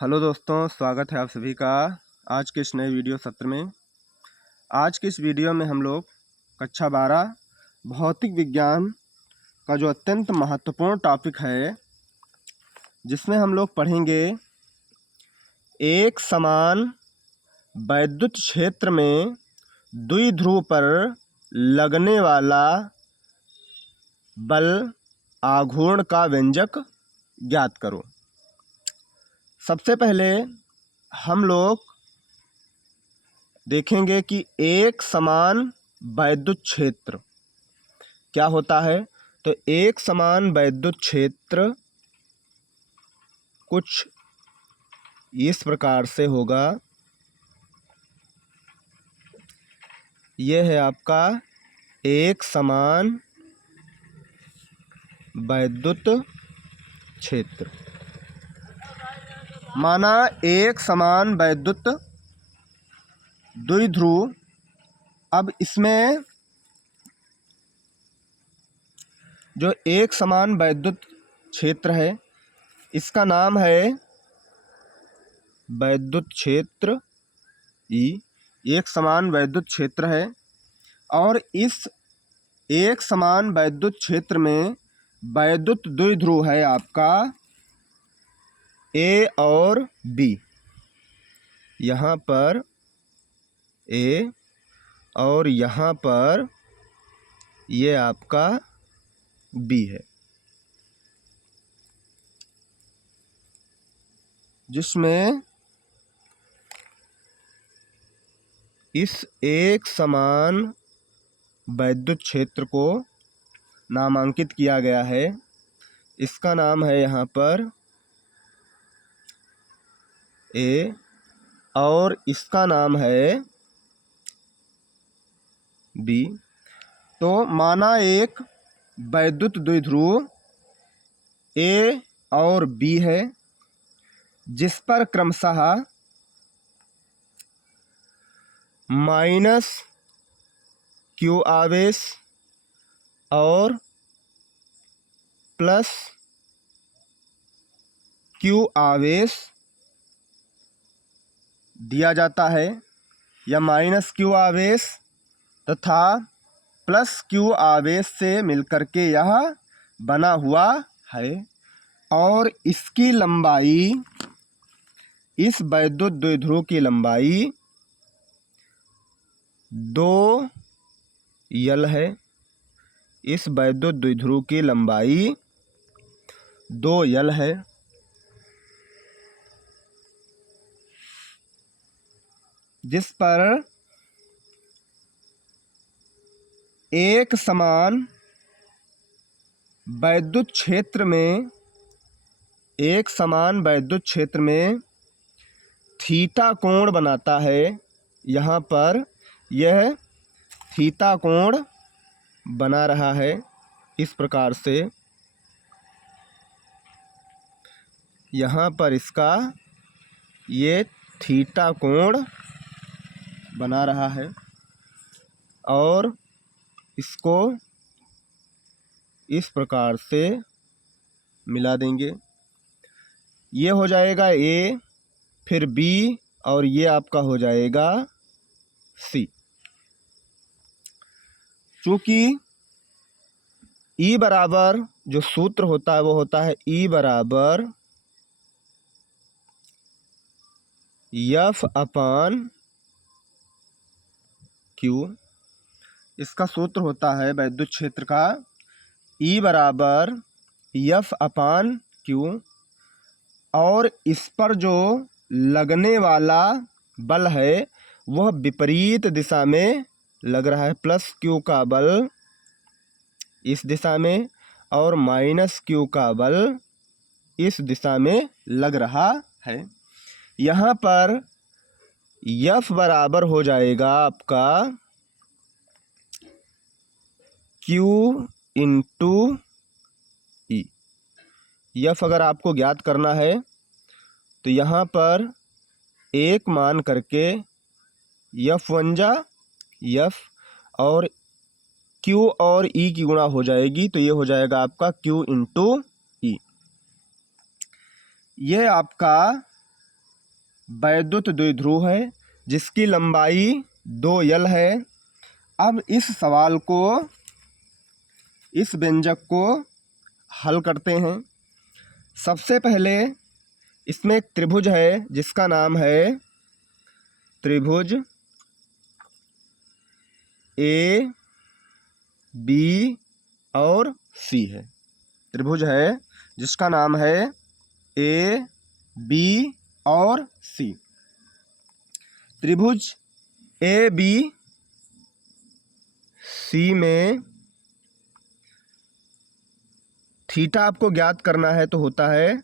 Hello दोस्तों, स्वागत है आप सभी का आज के इस नए वीडियो सत्र में। आज के इस वीडियो में हम लोग कक्षा 12 भौतिक विज्ञान का जो अत्यंत महत्वपूर्ण टॉपिक है, जिसमें हम लोग पढ़ेंगे एक समान वैद्युत क्षेत्र में द्विध्रुव पर लगने वाला बल आघूर्ण का व्यंजक ज्ञात करो। सबसे पहले हम लोग देखेंगे कि एक समान वैद्युत क्षेत्र क्या होता है। तो एक समान वैद्युत क्षेत्र कुछ इस प्रकार से होगा। यह है आपका एक समान वैद्युत क्षेत्र। माना एक समान वैद्युत द्विध्रुव। अब इसमें जो एक समान वैद्युत क्षेत्र है, इसका नाम है वैद्युत क्षेत्र ई। एक समान वैद्युत क्षेत्र है और इस एक समान वैद्युत क्षेत्र में वैद्युत द्विध्रुव है आपका ए और बी। यहाँ पर ए और यहाँ पर ये आपका बी है, जिसमें इस एक समान वैद्युत क्षेत्र को नामांकित किया गया है। इसका नाम है यहाँ पर ए और इसका नाम है बी। तो माना एक वैद्युत द्विध्रुव ए और बी है, जिस पर क्रमशः माइनस क्यू आवेश और प्लस क्यू आवेश दिया जाता है, या माइनस क्यू आवेश तथा प्लस क्यू आवेश से मिलकर के यह बना हुआ है। और इसकी लंबाई, इस वैद्युत द्विध्रुव की लंबाई 2 यल है। इस वैद्युत द्विध्रुव की लंबाई 2 यल है। जिस पर एक समान वैद्युत क्षेत्र में, एक समान वैद्युत क्षेत्र में थीटा कोण बनाता है। यहाँ पर यह थीटा कोण बना रहा है इस प्रकार से। यहाँ पर इसका ये थीटा कोण बना रहा है और इसको इस प्रकार से मिला देंगे। ये हो जाएगा ए, फिर बी और ये आपका हो जाएगा सी। चूँकि ई बराबर जो सूत्र होता है वो होता है ई बराबर एफ अपान क्यू। इसका सूत्र होता है वैद्युत क्षेत्र का ई बराबर एफ अपान क्यू, और इस पर जो लगने वाला बल है वह विपरीत दिशा में लग रहा है। प्लस क्यू का बल इस दिशा में और माइनस क्यू का बल इस दिशा में लग रहा है। यहाँ पर एफ बराबर हो जाएगा आपका क्यू इंटू ई। एफ अगर आपको ज्ञात करना है तो यहाँ पर एक मान करके एफ वन जा एफ और क्यू और ई की गुणा हो जाएगी, तो ये हो जाएगा आपका क्यू इंटू ई। यह आपका वैद्युत द्विध्रुव है जिसकी लंबाई 2L है। अब इस सवाल को, इस व्यंजक को हल करते हैं। सबसे पहले इसमें एक त्रिभुज है जिसका नाम है त्रिभुज ए बी और सी है। त्रिभुज है जिसका नाम है ए बी और सी। त्रिभुज ए बी सी में थीटा आपको ज्ञात करना है तो होता है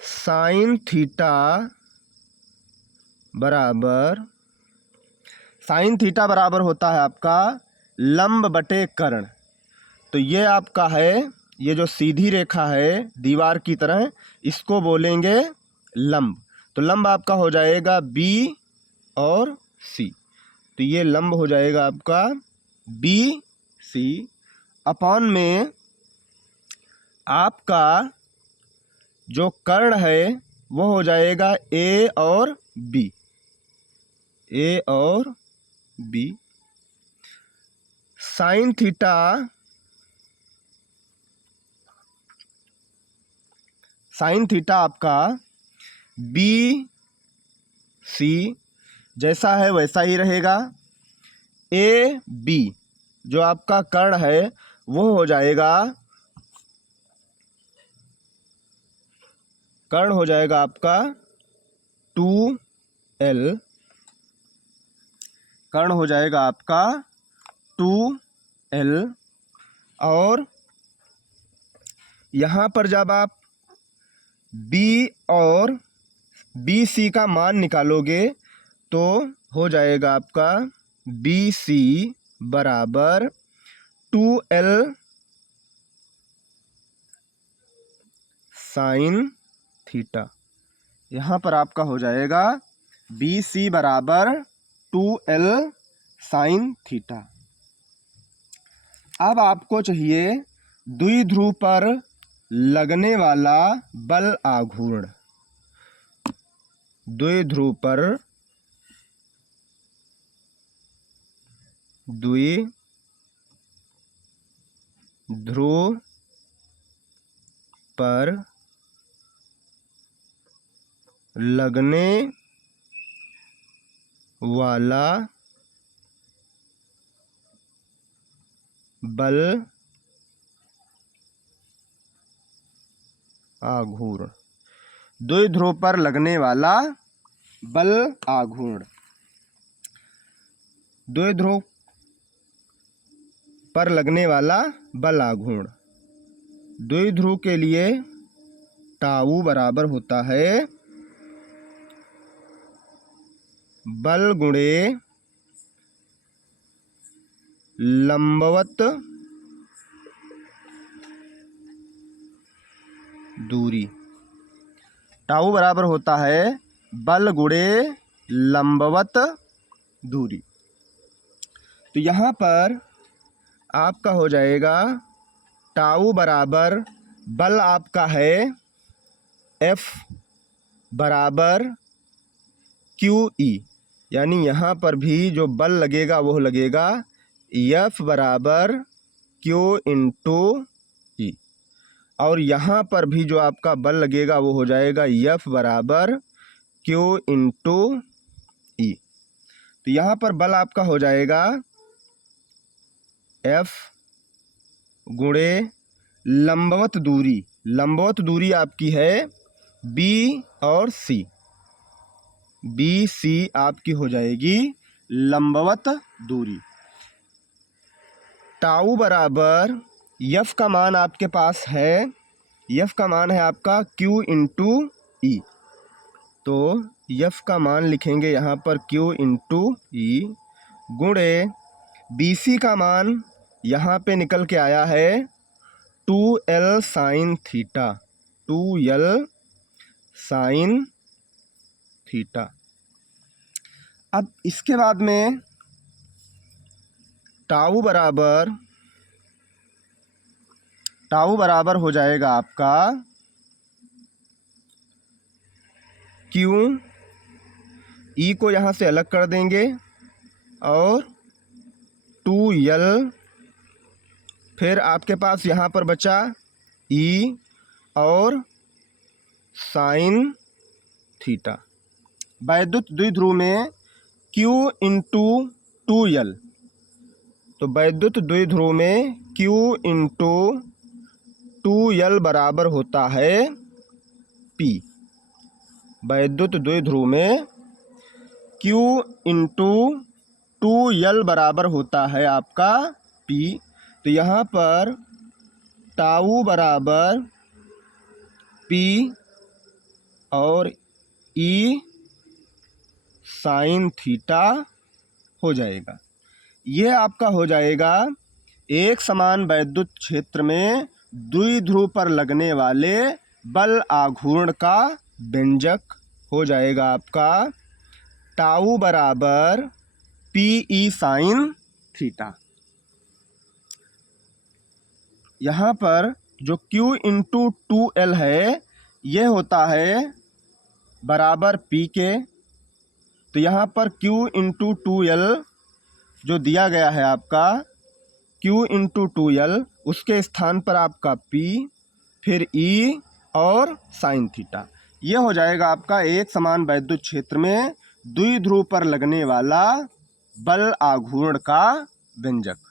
साइन थीटा बराबर, साइन थीटा बराबर होता है आपका लंब बटे कर्ण। तो ये आपका है, ये जो सीधी रेखा है दीवार की तरह, इसको बोलेंगे लंब। तो लंब आपका हो जाएगा बी और सी। तो ये लंब हो जाएगा आपका बी सी अपॉन में आपका जो कर्ण है वो हो जाएगा ए और बी, ए और B. Sine theta, sine theta आपका बी सी जैसा है वैसा ही रहेगा। ए बी जो आपका कर्ण है वो हो जाएगा, कर्ण हो जाएगा आपका 2L, कर्ण हो जाएगा आपका 2L। और यहाँ पर जब आप B और BC का मान निकालोगे तो हो जाएगा आपका BC बराबर 2L साइन थीटा। यहाँ पर आपका हो जाएगा BC बराबर 2L साइन थीटा। अब आपको चाहिए द्विध्रुव पर लगने वाला बल आघूर्ण। द्विध्रुव पर, द्विध्रुव पर लगने वाला बल आघूर्ण। द्विध्रुव पर लगने वाला बल आघूर्ण। द्विध्रुव पर लगने वाला बल आघूर्ण। द्विध्रुव के लिए टाऊ बराबर होता है बल गुणे लंबवत दूरी। टाऊ बराबर होता है बल गुणे लंबवत दूरी। तो यहाँ पर आपका हो जाएगा टाऊ बराबर बल आपका है F बराबर QE, यानी यहाँ पर भी जो बल लगेगा वो लगेगा F बराबर Q इंटू E। और यहाँ पर भी जो आपका बल लगेगा वो हो जाएगा F बराबर Q इंटू E। तो यहाँ पर बल आपका हो जाएगा F गुणे लंबवत दूरी। लंबवत दूरी आपकी है B और C। BC आपकी हो जाएगी लंबवत दूरी। टाऊ बराबर F का मान आपके पास है, F का मान है आपका Q इंटू E। तो F का मान लिखेंगे यहाँ पर Q इंटू E गुणे BC का मान यहाँ पे निकल के आया है 2L sine theta, 2L sine theta. अब इसके बाद में टाऊ बराबर हो जाएगा आपका Q ई को यहाँ से अलग कर देंगे और 2l, फिर आपके पास यहाँ पर बचा ई और साइन थीटा। वैद्युत द्विध्रुव में Q इंटू 2l, तो वैद्युत द्विध्रुव में Q इंटू 2l बराबर होता है P। वैद्युत द्विध्रुव में Q इंटू 2l बराबर होता है आपका P। तो यहाँ पर टाउ बराबर P और E साइन थीटा हो जाएगा। यह आपका हो जाएगा एक समान वैद्युत क्षेत्र में द्विध्रुव पर लगने वाले बल आघूर्ण का व्यंजक हो जाएगा आपका टाउ बराबर PE साइन थीटा। यहाँ पर जो Q इंटू 2l है यह होता है बराबर P के। तो यहाँ पर Q इंटू 2l जो दिया गया है आपका Q इंटू 2l, उसके स्थान पर आपका P, फिर E और साइन थीटा। ये हो जाएगा आपका एक समान वैद्युत क्षेत्र में द्विध्रुव पर लगने वाला बल आघूर्ण का व्यंजक।